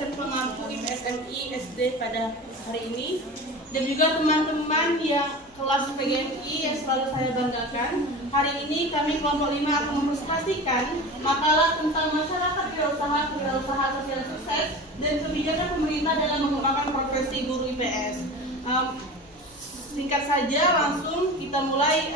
dosen pengampu IPSMI SD pada hari ini, dan juga teman-teman yang kelas PGMI yang selalu saya banggakan. Hari ini kami kelompok 5 akan mempresentasikan makalah tentang masyarakat wirausaha sosial sukses dan kebijakan pemerintah dalam mengembangkan profesi guru IPS. Singkat saja, langsung kita mulai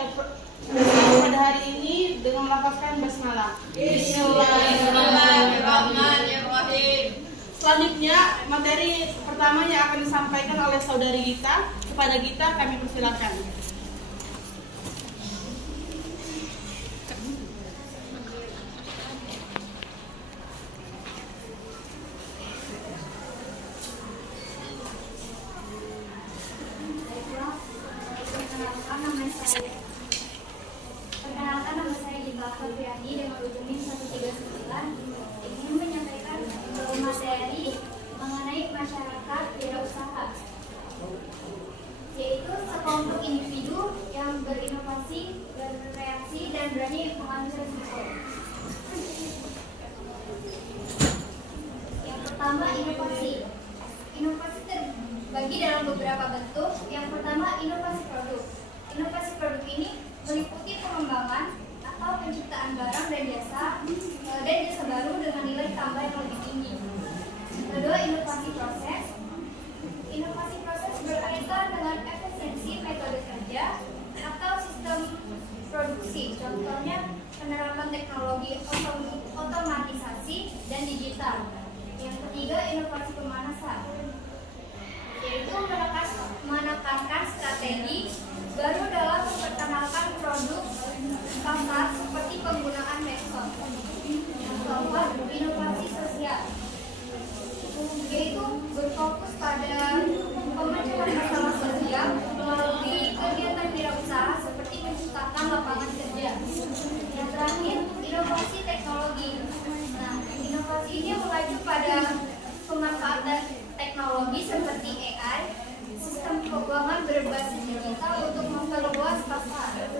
pada hari ini dengan melafazkan basmalah. Bismillahirrahmanirrahim. Selanjutnya, materi pertama yang akan disampaikan oleh saudari Gita. Kepada Gita, kami persilakan. Perkenalkan, nama saya Gita Febriani dengan ujian 139. Ingin menyampaikan materi mengenai masyarakat wirausaha, yaitu sekelompok individu yang berinovasi, bereaksi, dan berani mengambil risiko. Yang pertama, inovasi. Inovasi terbagi dalam beberapa bentuk. Yang pertama, inovasi produk. Inovasi produk ini meliputi pengembangan atau penciptaan barang dan jasa baru dengan nilai tambah yang lebih tinggi. Kedua, inovasi proses. Inovasi proses berkaitan dengan efisiensi metode kerja atau sistem produksi. Contohnya penerapan teknologi otomatisasi dan digital. Yang ketiga, inovasi pemanasan, yaitu menekankan strategi baru dalam memperkenalkan produk pasar seperti penggunaan medsos. Yang keempat, inovasi sosial, yaitu berfokus pada pemecahan masalah sosial melalui kegiatan wirausaha seperti menciptakan lapangan kerja. Yang terakhir, inovasi teknologi. Nah, inovasi ini mengacu pada pemanfaatan teknologi seperti AI, sistem keuangan berbasis digital untuk memperluas pasar.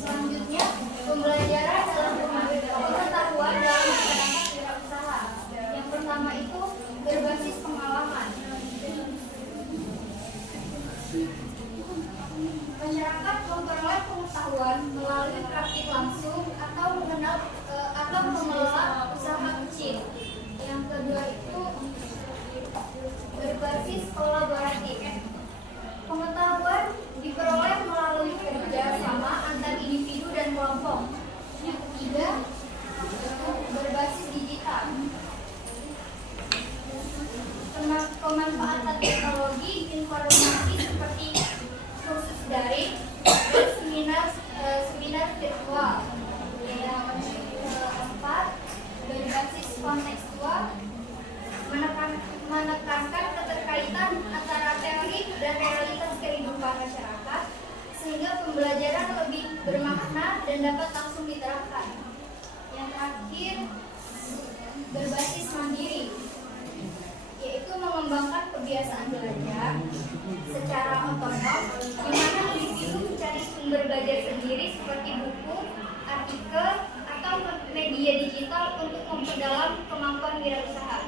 Selanjutnya, pembelajaran dalam pengetahuan dalam masyarakat wirausaha. Yang pertama itu berbasis pengalaman. Masyarakat memperoleh pengetahuan melalui praktik langsung atau mengelola usaha kecil. Yang kedua itu berbasis kolaboratif. Pengetahuan diperoleh melalui kerja sama antar individu dan kelompok. Yang ketiga, berbasis digital. Pemanfaatan teknologi informasi seperti kursus daring dan seminar virtual. Yang keempat, berbasis kontekstual, menekankan keterkaitan antara teori dan realitas kehidupan masyarakat sehingga pembelajaran lebih bermakna dan dapat langsung diterapkan. Yang terakhir, berbasis mandiri, yaitu mengembangkan kebiasaan belajar secara otonom di mana individu mencari sumber belajar sendiri seperti buku, artikel, atau media digital untuk memperdalam kemampuan wirausaha.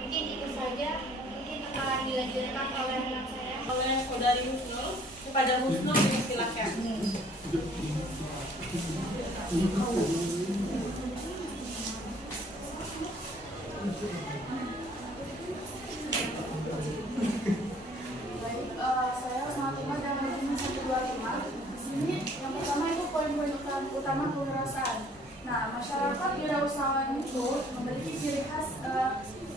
Mungkin itu saja, mungkin akan dilanjutkan oleh anak saya. Oleh saudari Husnul. Kepada Husnul, silakan. Saya Fatimah dari Ujian 125. Di sini yang pertama itu poin-poin utama kewirausahaan. Nah, masyarakat wirausahaan itu memiliki ciri khas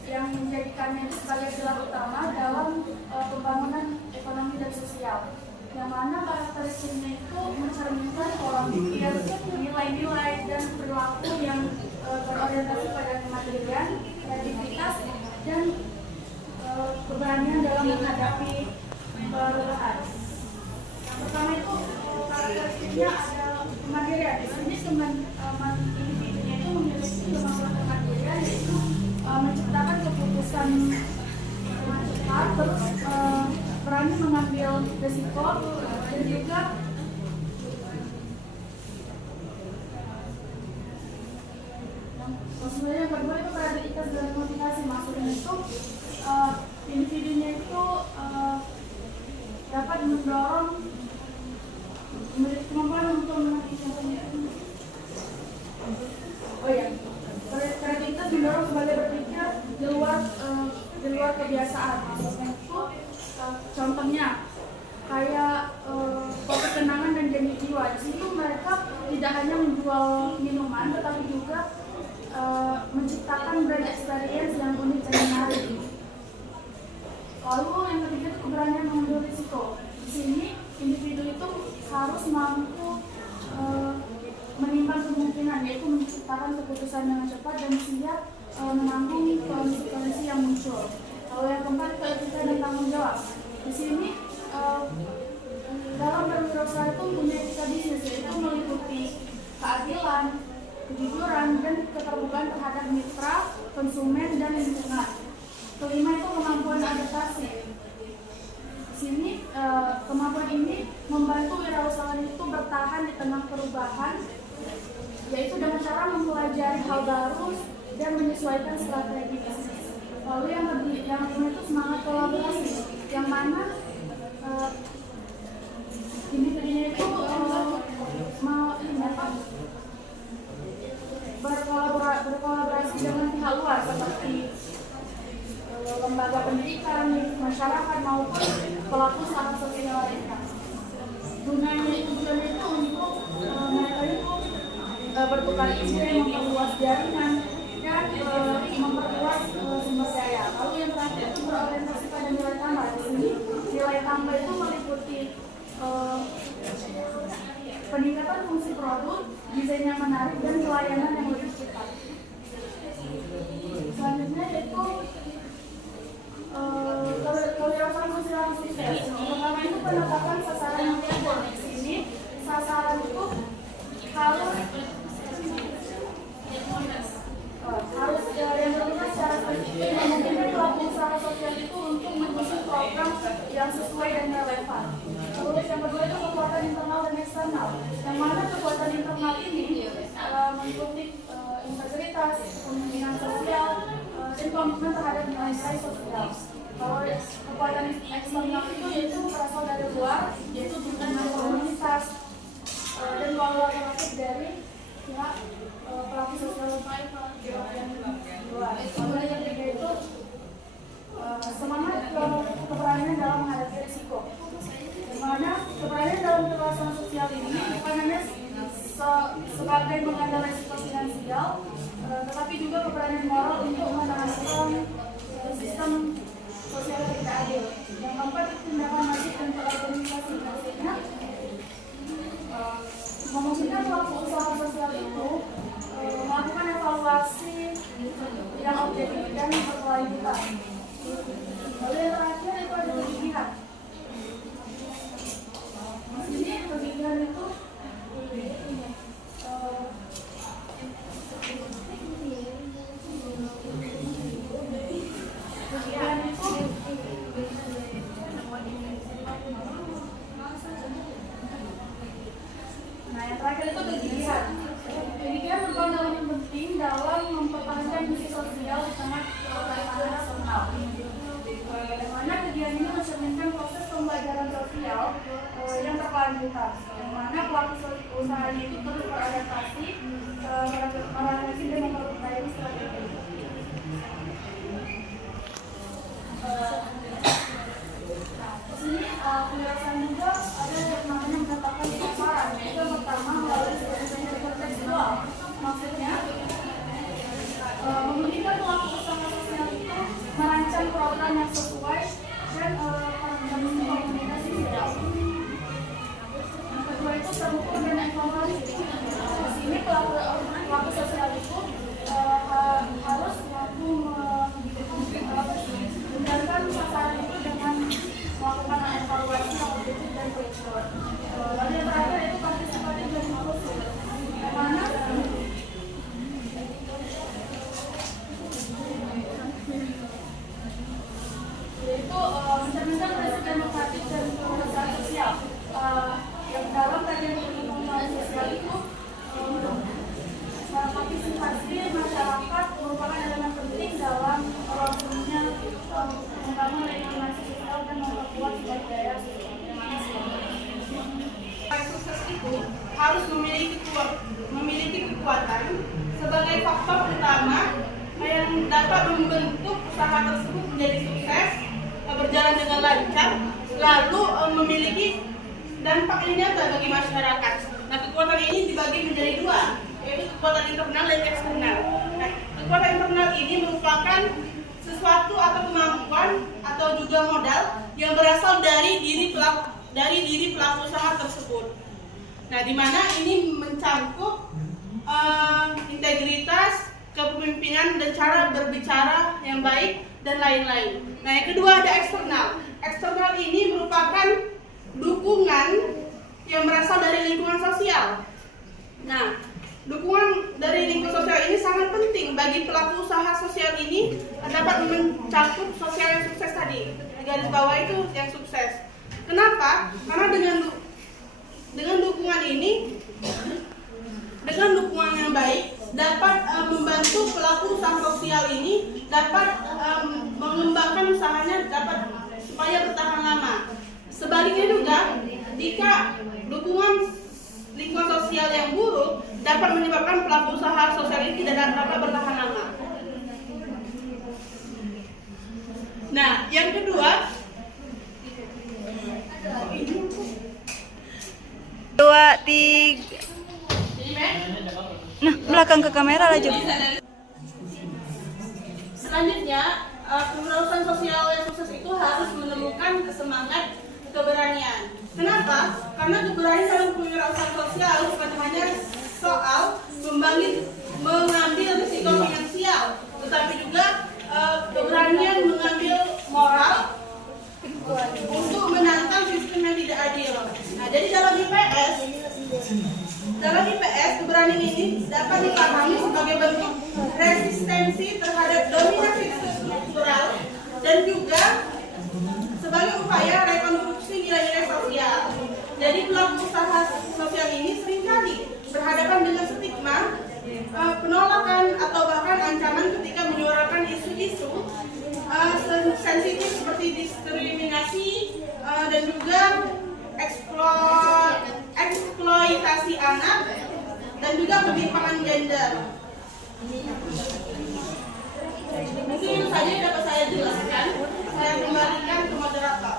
yang menjadikannya sebagai pilar utama dalam pembangunan ekonomi dan sosial. Yang mana karakteristiknya itu mencerminkan pola pikir, nilai-nilai dan perilaku yang berorientasi pada kemandirian, kreativitas, dan keberanian dalam menghadapi perubahan. Yang pertama itu karakteristiknya ada kemandirian. Di sini individunya itu memiliki kemampuan kemandirian, yaitu menciptakan keputusan dengan cepat, terus berani mengambil risiko, dan juga Sebenarnya yang kedua itu berada ikat dan motivasi. Maksudnya itu individunya itu dapat mendorong memiliki kemampuan untuk mengerti. Oh ya, kreativitas mendorong sebagai berpikir di luar kebiasaan. Maksudnya itu contohnya kayak kopi kenangan dan Jenny Jiwa. Di situ mereka tidak hanya menjual minuman, tetapi juga menciptakan brand experience yang unik dan menarik. Lalu yang ketiga itu keberanian mengambil risiko. Di sini individu itu harus mampu menimbang kemungkinan, yaitu menciptakan keputusan dengan cepat dan siap menanggung konsekuensi yang muncul. Lalu yang keempat itu etika dan tanggung jawab. Di sini dalam berwirausaha itu punya etika bisnis, yaitu meliputi keadilan, kejujuran, dan keterbukaan terhadap mitra, konsumen, dan lingkungan. Kelima itu kemampuan adaptasi. Di sini kemampuan ini membantu wirausahawan itu bertahan di tengah perubahan, yaitu dengan cara mempelajari hal baru dan menyesuaikan strategi bisnis. Lalu yang kelima itu semangat kolaborasi, yang mana individunya itu berkolaborasi dengan pihak luar seperti lembaga pendidikan, masyarakat maupun pelaku usaha sosial lainnya. Gunanya itu untuk mereka itu bertukar ide, memperluas jaringan, dan memperluas sumber daya. Lalu yang terakhir itu berorientasi pada nilai tambah. Di sini nilai tambah itu meliputi peningkatan fungsi produk, desain yang menarik, dan pelayanan yang lebih cepat. Selanjutnya yaitu kewirausahaan sosial sukses. Pertama itu penetapan sasaran yang terukur. Di sini sasaran itu harus yang berguna secara spesifik, memungkinkan pelaku usaha sosial itu untuk mengusung program yang sesuai dan relevan. Terus yang kedua itu kekuatan internal dan eksternal, yang mana kekuatan internal ini meliputi integritas, kepemimpinan sosial, dan komitmen terhadap nilai-nilai sosial. Kalau kekuatan eksternal itu yaitu berasal dari luar, yaitu dukungan komunitas dan kolaboratif dari pihak pelaku sosial yang luar. Lalu yang ketiga itu semangat keberanian dalam menghadapi risiko. Di mana keberanian dalam kewirausahaan sosial ini bukan hanya sebagai mengambil risiko finansial, tetapi juga keberanian moral untuk menahan sistem sosial yang tidak adil. Yang keempat itu tindakan masif dan terorganisasi. Maksudnya memungkinkan pelaku usaha sosial itu melakukan evaluasi yang objektif dan berkelanjutan. Lalu yang terakhir itu ada kegigihan. Ini kegigihan itu yang terakhir itu kegigihan. Kegigihan merupakan elemen penting dalam mempertahankan misi sosial di tengah keadaan nasional. Di mana kegigihan ini mencerminkan proses pembelajaran sosial yang berkelanjutan, di mana pelaku usahanya itu terus beradaptasi, merealisasi dan memperbaiki strategi. Di sini penjelasan juga ada yang namanya menetapkan sasaran, yaitu pertama melalui strategi kontekstual. Maksudnya memungkinkan pelaku usaha sosial itu merancang program yang sesuai dan menggabungkan komunitas sosial. Yang kedua itu terukur dan evaluasi. Di sini pelaku sosial itu harus mampu menjalankan sasaran itu dengan melakukan evaluasi yang objektif dan terukur. Lalu yang terakhir itu partisipatif dan inklusif, yang mana sebagai faktor utama yang dapat membentuk usaha tersebut menjadi sukses, berjalan dengan lancar, lalu memiliki dampak yang nyata bagi masyarakat. Nah, kekuatan ini dibagi menjadi dua, yaitu kekuatan internal dan eksternal. Nah, kekuatan internal ini merupakan sesuatu atau kemampuan atau juga modal yang berasal dari diri pelaku usaha tersebut. Nah, di mana ini mencakup integritas, kepemimpinan, dan cara berbicara yang baik, dan lain-lain. Nah, yang kedua ada eksternal. Eksternal ini merupakan dukungan yang berasal dari lingkungan sosial. Nah, dukungan dari lingkungan sosial ini sangat penting bagi pelaku usaha sosial ini dapat mencakup sosial yang sukses tadi. Di garis bawah itu yang sukses. Kenapa? Karena dengan dukungan ini, dengan dukungan yang baik, dapat membantu pelaku usaha sosial ini dapat mengembangkan usahanya supaya bertahan lama. Sebaliknya juga, jika dukungan lingkungan sosial yang buruk dapat menyebabkan pelaku usaha sosial ini tidak dapat bertahan lama. Nah, yang kedua, dua, tiga. Nah, belakang ke kamera lah juga. Selanjutnya, kewirausahaan sosial yang sukses itu harus menemukan semangat keberanian. Kenapa? Karena keberanian dalam kewirausahaan sosial bukan hanya soal mengambil risiko finansial, tetapi juga keberanian mengambil moral untuk menantang sistem yang tidak adil. Nah, jadi dalam IPS keberanian ini dapat dipahami sebagai bentuk resistensi terhadap dominasi struktural dan juga sebagai upaya rekonstruksi nilai-nilai sosial. Jadi pelaku usaha sosial ini seringkali berhadapan dengan stigma, penolakan atau bahkan ancaman ketika menyuarakan isu-isu sensitif seperti diskriminasi dan juga eksploitasi anak dan juga penyimpangan gender. Mungkin itu saja yang dapat saya jelaskan. Saya kembalikan ke moderator.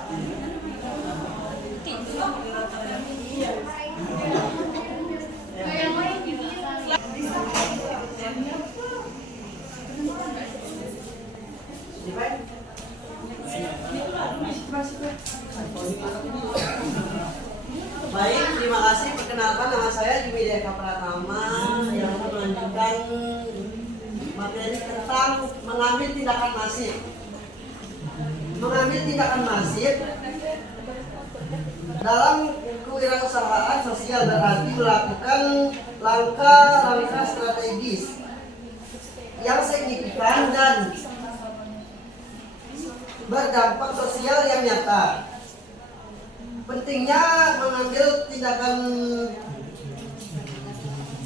Baik, terima kasih. Perkenalkan, nama saya Jumi Deka Pratama yang akan melanjutkan materi tentang mengambil tindakan masif. Mengambil tindakan masif dalam kewirausahaan sosial berarti melakukan langkah-langkah strategis yang signifikan dan berdampak sosial yang nyata. Pentingnya mengambil tindakan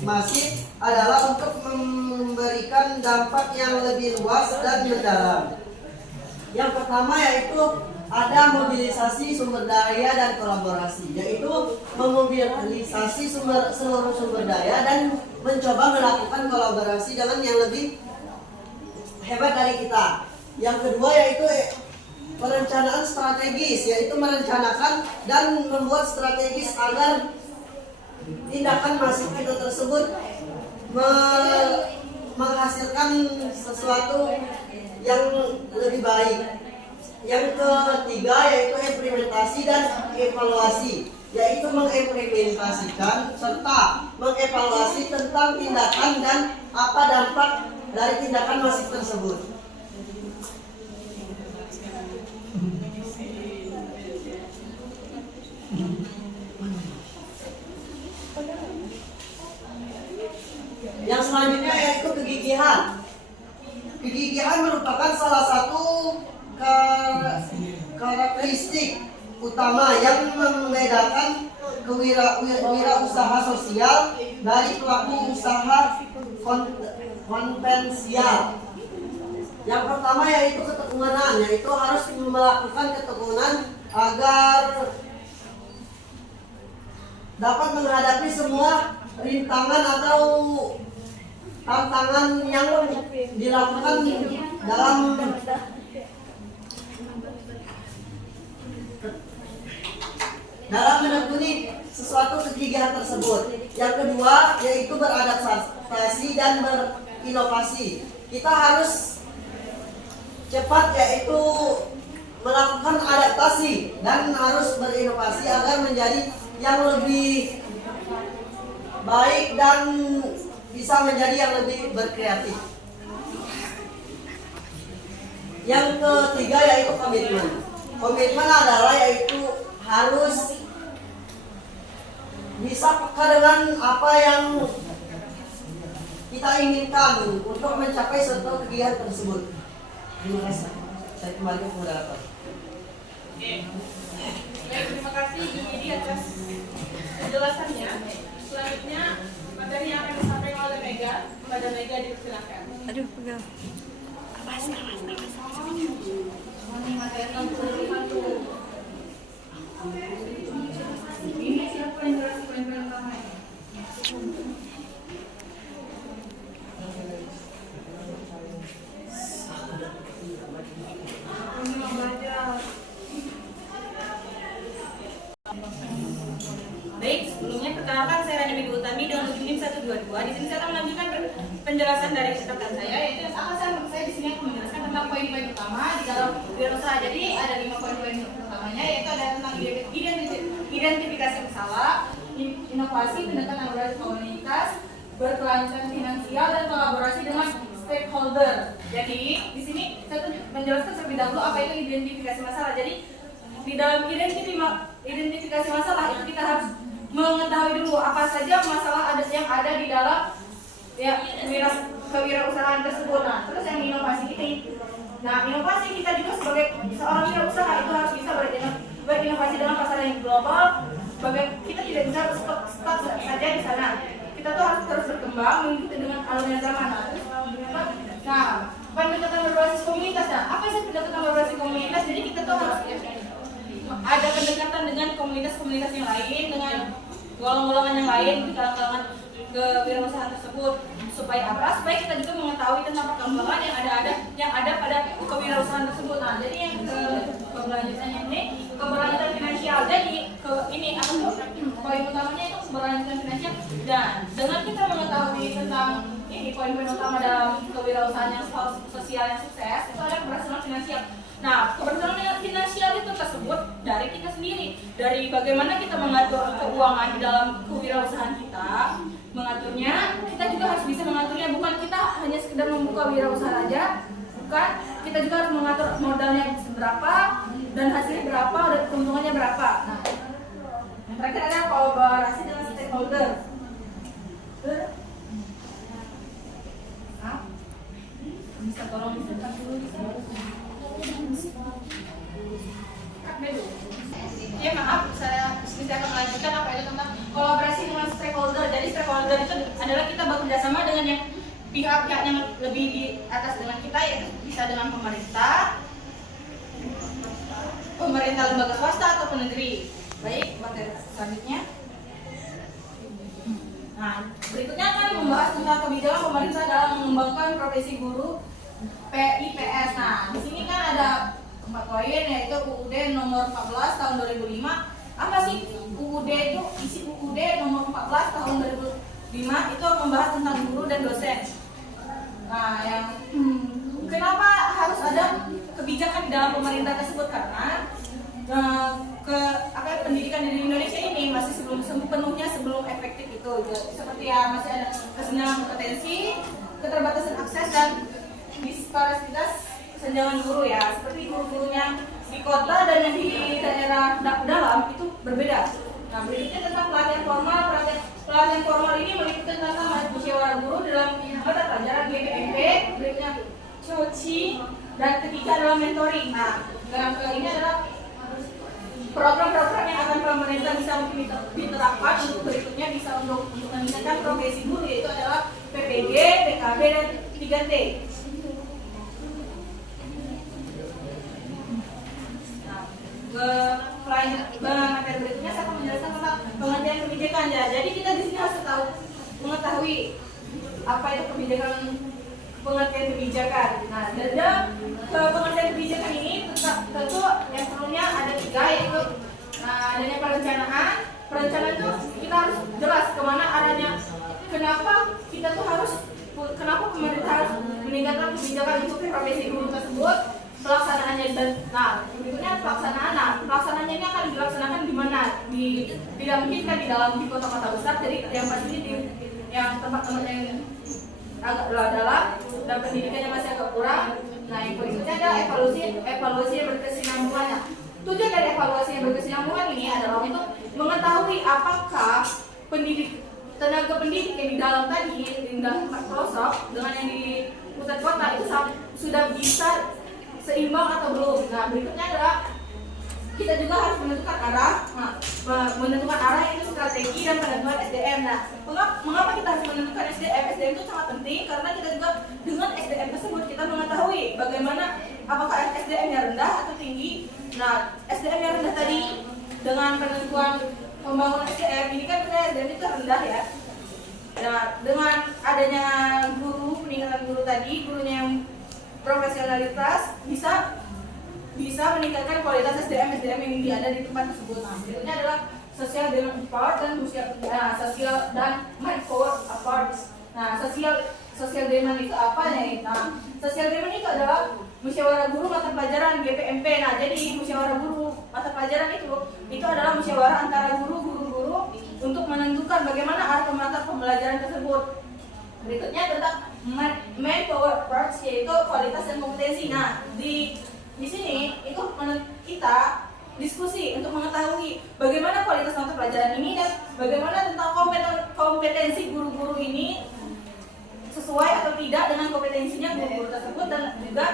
masif adalah untuk memberikan dampak yang lebih luas dan mendalam. Yang pertama yaitu ada mobilisasi sumber daya dan kolaborasi, yaitu memobilisasi seluruh sumber daya dan mencoba melakukan kolaborasi dengan yang lebih hebat dari kita. Yang kedua yaitu perencanaan strategis, yaitu merencanakan dan membuat strategis agar tindakan masif itu tersebut menghasilkan sesuatu yang lebih baik. Yang ketiga yaitu implementasi dan evaluasi, yaitu mengimplementasikan serta mengevaluasi tentang tindakan dan apa dampak dari tindakan masif tersebut. Yang selanjutnya yaitu kegigihan. Kegigihan merupakan salah satu karakteristik utama yang membedakan kewirausaha sosial dari pelaku usaha konvensional. Yang pertama yaitu ketekunan, yaitu harus melakukan ketekunan agar dapat menghadapi semua rintangan atau tantangan yang dilakukan dalam menekuni sesuatu kegiatan tersebut. Yang kedua yaitu beradaptasi dan berinovasi. Kita harus cepat yaitu melakukan adaptasi dan harus berinovasi agar menjadi yang lebih baik dan bisa menjadi yang lebih berkreatif. Yang ketiga yaitu komitmen. Komitmen adalah yaitu harus bisa peka dengan apa yang kita inginkan untuk mencapai suatu kegiatan tersebut. Terima kasih. Saya kembali ke moderator. Oke. Baik, terima kasih Ibu Yedi atas penjelasannya. Selanjutnya materi yang akan disampaikan oleh Mega. Kepada Mega dipersilakan. Aduh, pegang. Ini materi yang berhubungan tuh. Ini siapa yang jelas poin-poin utamanya? Baik, sebelumnya perkenalkan saya Rani Mega Utami dengan ujung 122. Di sini saya akan melanjutkan penjelasan dari rekan saya, yaitu saya di sini akan menjelaskan tentang poin-poin utama di dalam wirausaha. Jadi ada 5 poin-poin utamanya, yaitu ada tentang identifikasi masalah, inovasi, pendekatan berbasis komunitas, berkelanjutan finansial dan kolaborasi dengan stakeholder. Jadi di sini saya menjelaskan terlebih dahulu apa itu identifikasi masalah. Jadi di dalam identifikasi masalah itu kita harus mengetahui dulu apa saja masalah yang ada di dalam kewirausahaan tersebut. Nah, terus yang inovasi ini. Nah, inovasi kita juga sebagai seorang wirausaha itu harus bisa berinovasi dengan pasar yang global. Kita tidak bisa stuck saja di sana. Kita tuh harus terus berkembang mengikuti dengan alurnya zaman. Nah, pendekatan berbasis komunitas. Nah, apa sih pendekatan berbasis komunitas? Jadi kita tuh harus ada pendekatan dengan komunitas-komunitas yang lain, dengan golongan-golongan yang lain di kalangan kewirausahaan tersebut, supaya apa? Supaya kita juga mengetahui tentang perkembangan yang ada pada kewirausahaan tersebut. Nah, jadi yang keberlanjutannya ini keberlanjutan finansial. Jadi ini akan poin utamanya itu keberlanjutan finansial. Dan dengan kita mengetahui tentang ini poin-poin utama dalam kewirausahaan yang sosial yang sukses, itu ada keberhasilan finansial. Nah, keberhasilan finansial itu tersebut dari kita sendiri, dari bagaimana kita mengatur keuangan di dalam kewirausahaan kita, mengaturnya, kita juga harus bisa mengaturnya, bukan kita hanya sekedar membuka wirausaha aja, bukan, kita juga harus mengatur modalnya seberapa dan hasilnya berapa dan keuntungannya berapa. Nah, yang terakhir ada kolaborasi dengan stakeholder. Nah, bisa tolong disekat dulu di sini. Ya maaf, saya akan melanjutkan apa itu tentang kolaborasi dengan stakeholder. Jadi stakeholder itu adalah kita bekerja sama dengan yang pihak-pihak yang lebih di atas dengan kita, yaitu bisa dengan pemerintah lembaga swasta ataupun negeri. Baik, materi selanjutnya. Nah, berikutnya akan membahas tentang kebijakan pemerintah dalam mengembangkan profesi guru PIPS. Nah, di sini kan ada 4 poin, yaitu UUD nomor 14 tahun 2005. Apa sih UUD itu? Isi UUD nomor 14 tahun 2005 itu membahas tentang guru dan dosen. Nah, yang kenapa harus ada kebijakan di dalam pemerintah tersebut? Karena pendidikan di Indonesia ini masih sepenuhnya sebelum efektif itu. Seperti ya masih ada kesenjangan kompetensi, keterbatasan akses dan disparitas kesenjangan guru ya, seperti guru-gurunya di kota dan yang di daerah dalam itu berbeda. Nah, berikutnya tentang pelatihan formal. Pelatihan formal ini meliputi tentang musyawarah guru dalam mata pelajaran GPMP, berikutnya COCI, dan ketiga adalah mentoring. Nah, dalam hal ini adalah program-program yang akan pemerintah bisa diterapkan untuk berikutnya bisa untuk meningkatkan profesi guru, yaitu adalah PPG, PKB, dan 3T. Materi berikutnya saya akan menjelaskan tentang pengertian kebijakan ya. Jadi kita di sini harus mengetahui apa itu kebijakan, pengertian kebijakan. Nah, dalam pengertian kebijakan ini tentu yang perlunya ada 3, yaitu adanya perencanaan. Perencanaan itu kita harus jelas kemana arahnya. Kenapa pemerintah harus meningkatkan kebijakan untuk profesi guru tersebut, pelaksanaannya dan berikutnya pelaksanaan. Pelaksanaannya ini akan dilaksanakan di mana? Tidak mungkin kan di kota-kota besar. Jadi yang pasti di yang tempat-tempat yang agak dalam dan pendidikannya masih agak kurang. Nah, yang berikutnya adalah evaluasi yang berkesinambungan. Tujuan dari evaluasi yang berkesinambungan ini adalah untuk mengetahui apakah tenaga pendidik yang di dalam tadi, di dalam pelosok dengan yang di pusat kota itu sudah bisa seimbang atau belum. Nah, berikutnya adalah kita juga harus menentukan arah yaitu strategi dan penentuan SDM. Nah, mengapa kita harus menentukan SDM? SDM itu sangat penting karena kita juga dengan SDM tersebut kita mengetahui bagaimana apakah SDM-nya rendah atau tinggi. Nah, SDM yang rendah tadi dengan penentuan pembangunan SDM ini kan SDM itu rendah ya. Nah, dengan adanya peningkatan guru tadi, gurunya yang profesionalitas bisa meningkatkan kualitas SDM yang ada di tempat tersebut. Nah, berikutnya adalah social development part dan social dan manpower part. Nah, social demand itu apa nih? Nah, social demand itu adalah musyawarah guru mata pelajaran GPMP. Nah, jadi musyawarah guru mata pelajaran itu adalah musyawarah antara guru untuk menentukan bagaimana arah mata pembelajaran tersebut. Berikutnya tentang manpower parts, yaitu kualitas dan kompetensi. Nah, di sini itu kita diskusi untuk mengetahui bagaimana kualitas mata pelajaran ini dan bagaimana tentang kompetensi guru-guru ini sesuai atau tidak dengan kompetensinya guru-guru tersebut, dan juga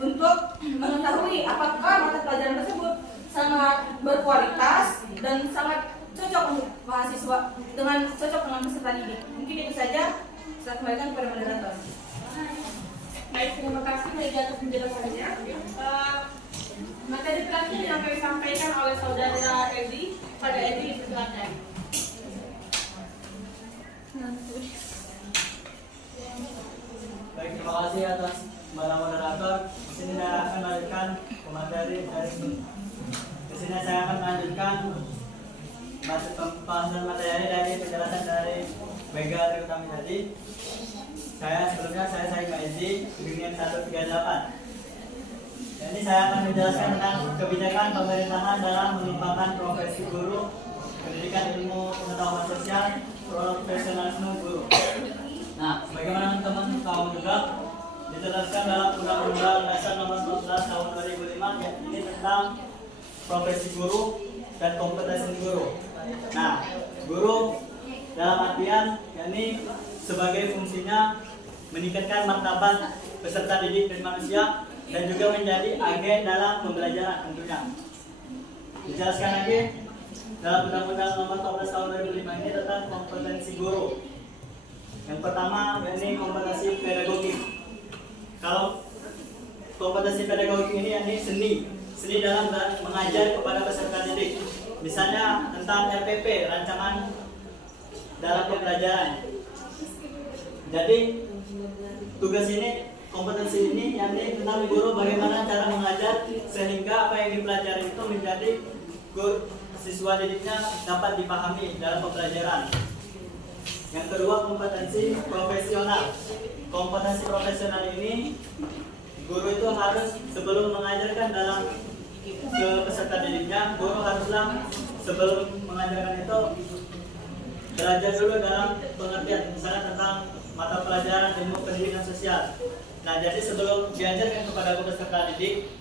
untuk mengetahui apakah mata pelajaran tersebut sangat berkualitas dan sangat cocok untuk mahasiswa dengan peserta didik. Mungkin itu saja. Saya kembalikan kepada moderator. Baik, terima kasih Megi atas penjelasannya. Materi terakhir yang kami sampaikan oleh saudara Edi. Pada Edi, silakan. Baik, terima kasih atas para moderator. Di sini saya akan melanjutkan materi dari di sini saya akan melanjutkan pembahasan materi dari penjelasan dari Mega Triutami tadi. Sebelumnya saya Said Maizi, Union 138. Jadi saya akan menjelaskan tentang kebijakan pemerintahan dalam mengembangkan profesi guru, pendidikan ilmu pengetahuan sosial, profesionalisme guru. Nah, sebagaimana teman-teman tahu juga, dijelaskan dalam Undang-Undang Dasar Nomor 14 Tahun 2005, ini tentang profesi guru dan kompetensi guru. Nah, guru dalam artian yakni sebagai fungsinya meningkatkan martabat peserta didik dan manusia dan juga menjadi agen dalam pembelajaran tentunya. Dijelaskan lagi dalam Undang-Undang Nomor 14 Tahun 2005 ini tentang kompetensi guru. Yang pertama yakni kompetensi pedagogik. Kalau kompetensi pedagogik ini yakni seni dalam mengajar kepada peserta didik. Misalnya tentang RPP, rancangan dalam pembelajaran. Jadi tugas ini, kompetensi ini yakni tentang guru bagaimana cara mengajar sehingga apa yang dipelajari itu menjadi siswa didiknya dapat dipahami dalam pembelajaran. Yang kedua, kompetensi profesional. Kompetensi profesional ini guru itu harus sebelum mengajarkan dalam ke peserta didiknya, guru haruslah sebelum mengajarkan itu belajar dulu dalam pengertian misalnya tentang mata pelajaran ilmu pendidikan sosial. Nah, jadi sebelum diajarkan kepada peserta didik,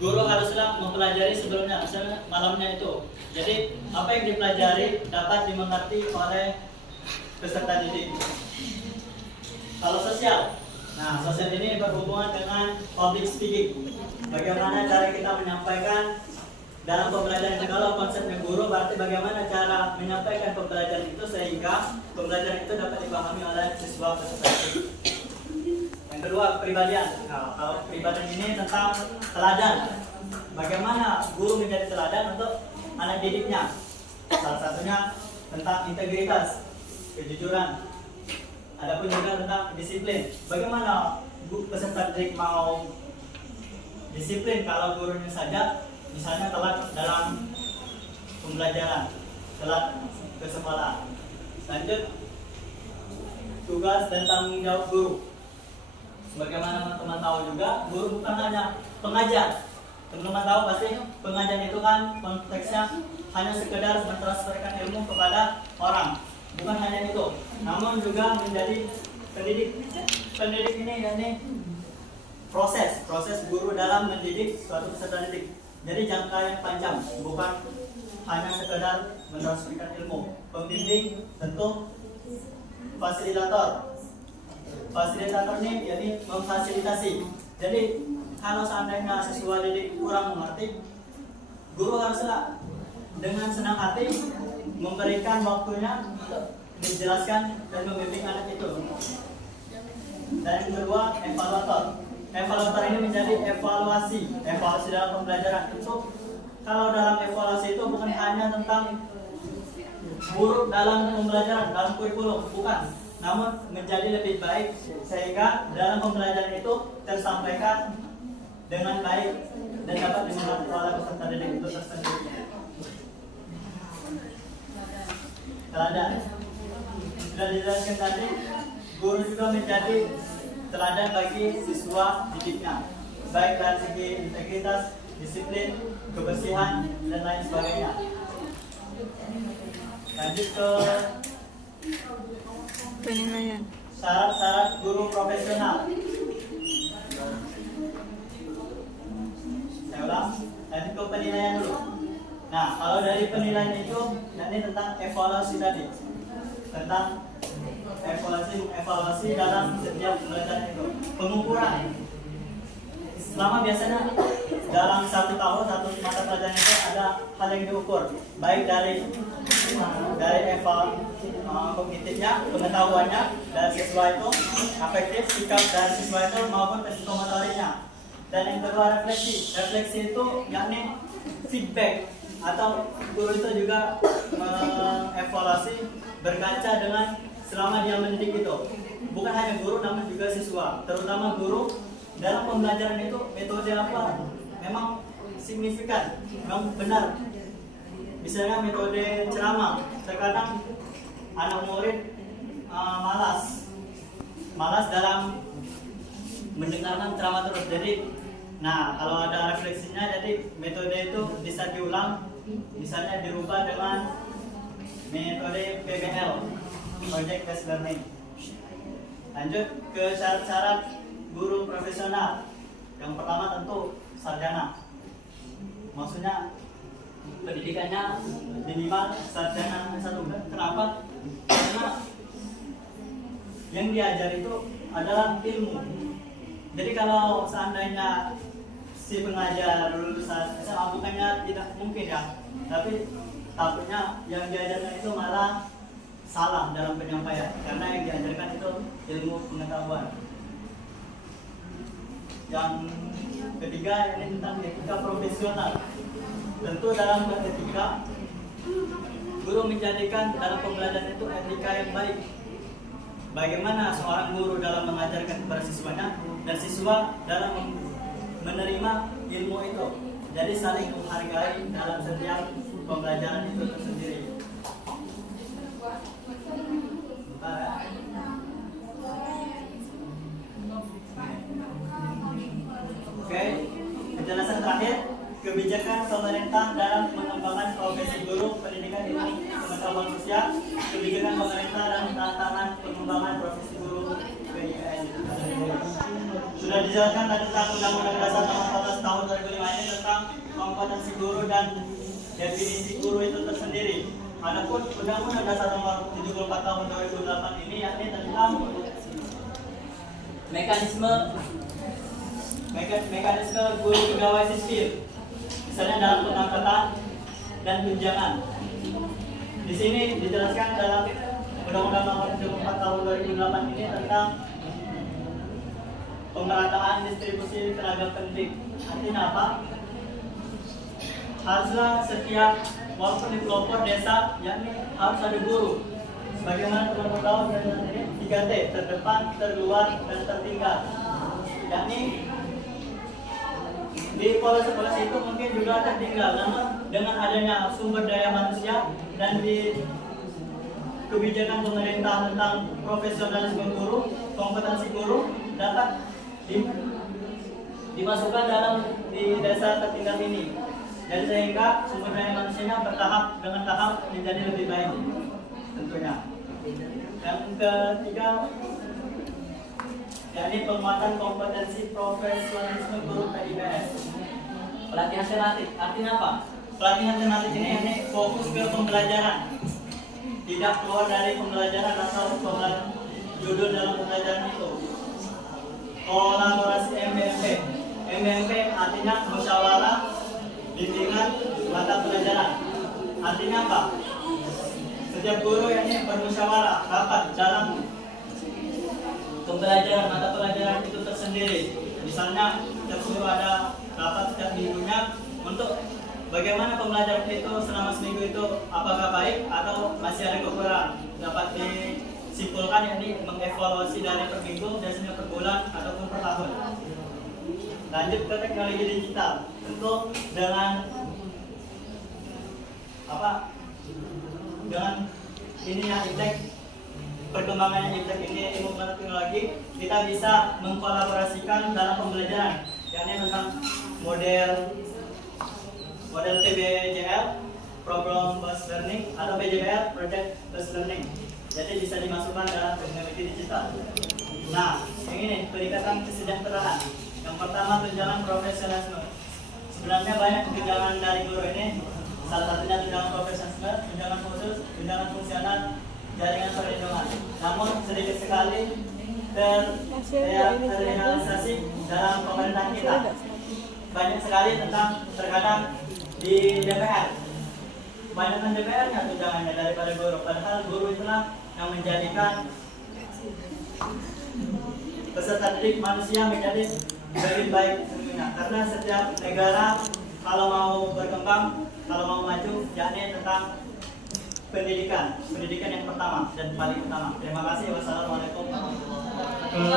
guru haruslah mempelajari sebelumnya, misalnya malamnya itu. Jadi apa yang dipelajari dapat dimengerti oleh peserta didik. Kalau sosial, nah sosial ini berhubungan dengan public speaking. Bagaimana cara kita menyampaikan dalam pembelajaran. Kalau konsepnya guru berarti bagaimana cara menyampaikan pembelajaran itu sehingga pembelajaran itu dapat dipahami oleh siswa peserta didik. Yang kedua, kepribadian. Nah, kalau kepribadian ini tentang teladan. Bagaimana guru menjadi teladan untuk anak didiknya. Salah satunya tentang integritas, kejujuran. Adapun juga tentang disiplin. Bagaimana peserta didik mau disiplin kalau gurunya saja misalnya telat dalam pembelajaran, telat ke sekolah. Lanjut, tugas dan tanggung jawab guru. Sebagaimana teman-teman tahu juga, guru bukan hanya pengajar. Teman-teman tahu pasti pengajar itu kan konteksnya hanya sekedar mentransferkan ilmu kepada orang. Bukan hanya itu, namun juga menjadi pendidik. Pendidik ini yakni proses guru dalam mendidik suatu peserta didik. Jadi jangka yang panjang, bukan hanya sekedar mentransferkan ilmu. Pembimbing tentu fasilitator. Fasilitator ini yakni memfasilitasi. Jadi kalau seandainya siswa didik kurang mengerti, guru haruslah dengan senang hati memberikan waktunya untuk menjelaskan dan membimbing anak itu. Dan yang kedua, evaluator. Evaluator ini menjadi evaluasi dalam pembelajaran. Itu kalau dalam evaluasi itu bukan hanya tentang buruk dalam pembelajaran, dalam kurikulum, bukan. Namun menjadi lebih baik sehingga dalam pembelajaran itu tersampaikan dengan baik dan dapat dimengerti oleh peserta didik itu tersendiri. Teladan sudah dijelaskan tadi, guru juga menjadi teladan bagi siswa didiknya, baik dari segi integritas, disiplin, kebersihan, dan lain sebagainya. Lanjut ke penilaian. syarat-syarat guru profesional. Saya ulang, lanjut ke penilaian dulu. Nah, kalau dari penilaian itu nanti tentang evaluasi tadi, tentang evaluasi dalam setiap pembelajaran itu, pengukuran. Selama biasanya dalam 1 tahun satu mata pelajaran itu ada hal yang diukur, baik dari kognitifnya, pengetahuannya dari siswa itu, afektif, sikap dari siswa itu maupun psikomotorinya. Dan yang kedua refleksi itu yakni feedback, atau guru itu juga mengevaluasi berkaca dengan selama dia mendidik itu. Bukan hanya guru namun juga siswa, terutama guru dalam pembelajaran itu metode apa memang signifikan, memang benar. Misalnya metode ceramah, terkadang anak murid malas dalam mendengarkan ceramah terus. Jadi, nah kalau ada refleksinya, jadi metode itu bisa diulang, misalnya dirubah dengan metode PBL, Project Based Learning. Lanjut ke syarat-syarat guru profesional. Yang pertama tentu sarjana. Maksudnya pendidikannya minimal sarjana S1. Kenapa? Karena yang diajar itu adalah ilmu. Jadi kalau seandainya si pengajar lulusan SMA, bukannya tidak mungkin ya, tapi takutnya yang diajarkan itu malah salah dalam penyampaian, karena yang diajarkan itu ilmu pengetahuan. Yang ketiga ini tentang etika profesional. Tentu dalam etika, guru menjadikan dalam pembelajaran itu etika yang baik. Bagaimana seorang guru dalam mengajarkan kepada siswanya dan siswa dalam menerima ilmu itu. Jadi saling menghargai dalam setiap pembelajaran itu tersendiri. Oke, penjelasan terakhir, kebijakan pemerintah dalam mengembangkan profesi guru pendidikan ilmu pengetahuan sosial, kebijakan pemerintah dalam tantangan pengembangan profesi guru PIKN. Sudah dijelaskan tadi tentang Undang-Undang Dasar Nomor 14 Tahun 2005 ini tentang kompetensi guru dan definisi guru itu tersendiri. Adapun Undang-Undang Dasar Nomor 74 Tahun 2008 ini yakni tentang mekanisme guru pegawai sipil, misalnya dalam pengangkatan dan tunjangan. Di sini dijelaskan dalam Undang-Undang Nomor 74 Tahun 2008 ini tentang pemerataan distribusi tenaga pendidik. Artinya apa? Haruslah setiap walaupun di pelopor desa, yakni harus ada guru. Bagaimana teman-teman tahu ini 3T, terdepan, terluar, dan tertinggal. Yakni di pola-pola itu mungkin juga tertinggal, namun dengan adanya sumber daya manusia dan di kebijakan pemerintah tentang profesionalisme guru, kompetensi guru dapat dimasukkan dalam di desa tertinggal ini. Jadi sehingga sumber daya manusianya bertahap dengan tahap menjadi lebih baik tentunya. Yang ketiga, yakni penguatan kompetensi profesionalisme guru PIBS. Pelatihan tematik, artinya apa? Pelatihan tematik ini fokus ke pembelajaran, tidak keluar dari pembelajaran atau judul dalam pembelajaran itu. Kolaborasi MBMP. MBMP artinya musyawarah bimbingan mata pelajaran. Artinya apa? Setiap guru ini bermusyawarah rapat dalam pembelajaran mata pelajaran itu tersendiri. Misalnya setiap guru ada rapat setiap minggunya untuk bagaimana pembelajaran itu selama seminggu itu apakah baik atau masih ada kekurangan, dapat disimpulkan, yakni mengevaluasi dari per minggu, biasanya per bulan ataupun per tahun. Lanjut ke teknologi digital, tentu dengan dengan ininya Iptek, perkembangannya Iptek ini ilmu teknologi, kita bisa mengkolaborasikan dalam pembelajaran, yakni tentang model PBJL, Problem Based Learning, atau PJBL, Project Based Learning. Jadi bisa dimasukkan dalam teknologi digital. Nah, yang ini peningkatan kesejahteraan. Yang pertama, tunjangan profesionalisme. Sebenarnya banyak tunjangan dari guru ini. Salah satunya tunjangan profesionalisme, tunjangan khusus, tunjangan fungsional, jaringan perlindungan. Namun sedikit sekali terrealisasi dalam pemerintahan kita. Banyak sekali terkadang di DPR. Banyakkan DPR-nya tunjangannya daripada guru. Padahal guru itulah yang menjadikan peserta didik manusia menjadi lebih baik tentunya. Karena setiap negara kalau mau berkembang, kalau mau maju, yakni tentang pendidikan yang pertama dan paling utama. Terima kasih. Wassalamualaikum warahmatullahi wabarakatuh.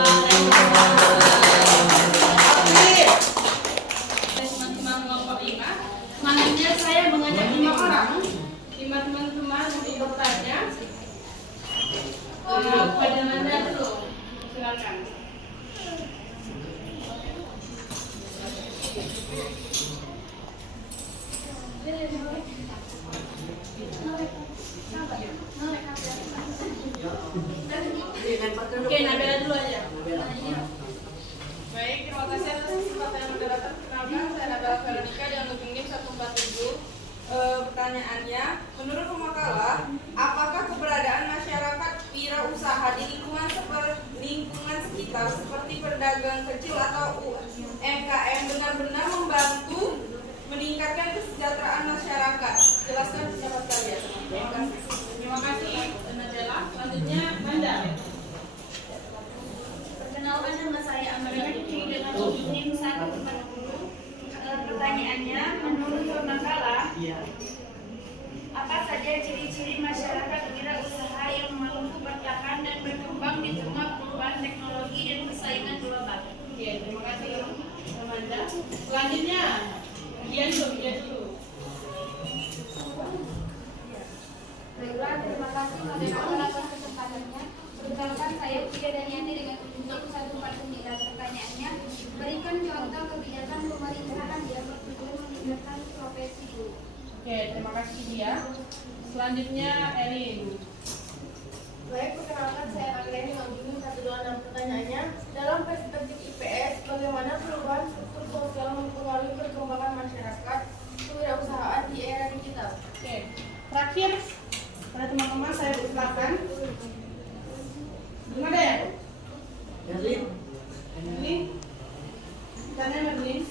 Teman-teman kelompok 5, selanjutnya saya mengajak 5 orang, 5 teman-teman untuk bertanya pada Anda dulu. Silakan. Oke, Nabila dulu aja. Baik, terima kasih atas kesempatan yang moderator. Perkenalkan, saya Nabila Veronica dari Lubingin 147. Pertanyaannya, menurut pemakalah, apakah keberadaan masyarakat wirausaha di lingkungan sekitar seperti pedagang kecil atau UMKM benar-benar membantu meningkatkan kesejahteraan masyarakat? Jelaskan pendapat kalian. Terima kasih, Nabila. Selanjutnya, Manda. Perkenalkan, nama saya Amalia Putri dengan NIM 140. Pertanyaannya, menurut pemakalah, apa saja ciri-ciri masyarakat wirausaha yang mampu bertahan dan berkembang di tengah perubahan teknologi dan persaingan global? Oke, terima kasih, Amanda. Selanjutnya, Dian dulu. Baiklah, terima kasih atas kesempatannya. Perkenalkan, saya Utia Daniati dengan NIM 149. Pertanyaannya, berikan contoh kebijakan pemerintahan yang bertujuan meningkatkan profesi guru. Oke, terima kasih dia. Selanjutnya, Elin. Baik, perkenalkan saya Agleni Manggini 126. Pertanyaannya, dalam perspektif IPS, bagaimana perubahan struktur sosial mempengaruhi perkembangan masyarakat kewirausahaan di era digital? Oke, terakhir pada teman-teman saya silakan. Belum ada ya? Jadi, Ini, tanya Merlin.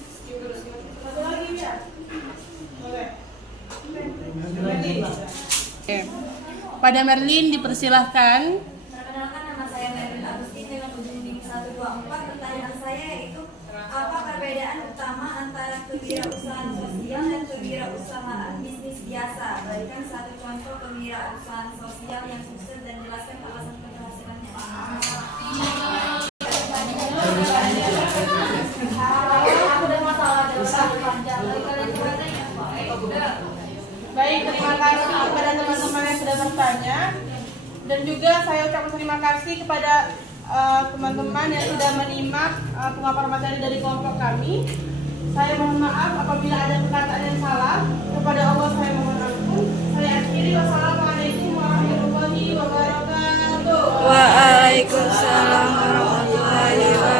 Satu lagi ya. Oke. Oke. Pada Merlin dipersilahkan. Perkenalkan, nama saya Merlin Agustin dengan ujung 124. Pertanyaan saya yaitu, apa perbedaan utama antara kewirausahaan sosial dan kewirausahaan bisnis biasa. Berikan satu contoh kewirausahaan sosial yang sukses dan jelaskan alasan keberhasilannya. Baik, terima kasih kepada teman-teman yang sudah bertanya, dan juga saya ucapkan terima kasih kepada teman-teman yang sudah menyimak pemaparan materi dari kelompok kami. Saya mohon maaf apabila ada perkataan yang salah. Kepada Allah saya mohon ampun. Saya akhiri. Wassalamualaikum warahmatullahi wabarakatuh. Waalaikumsalam warahmatullahi wabarakatuh.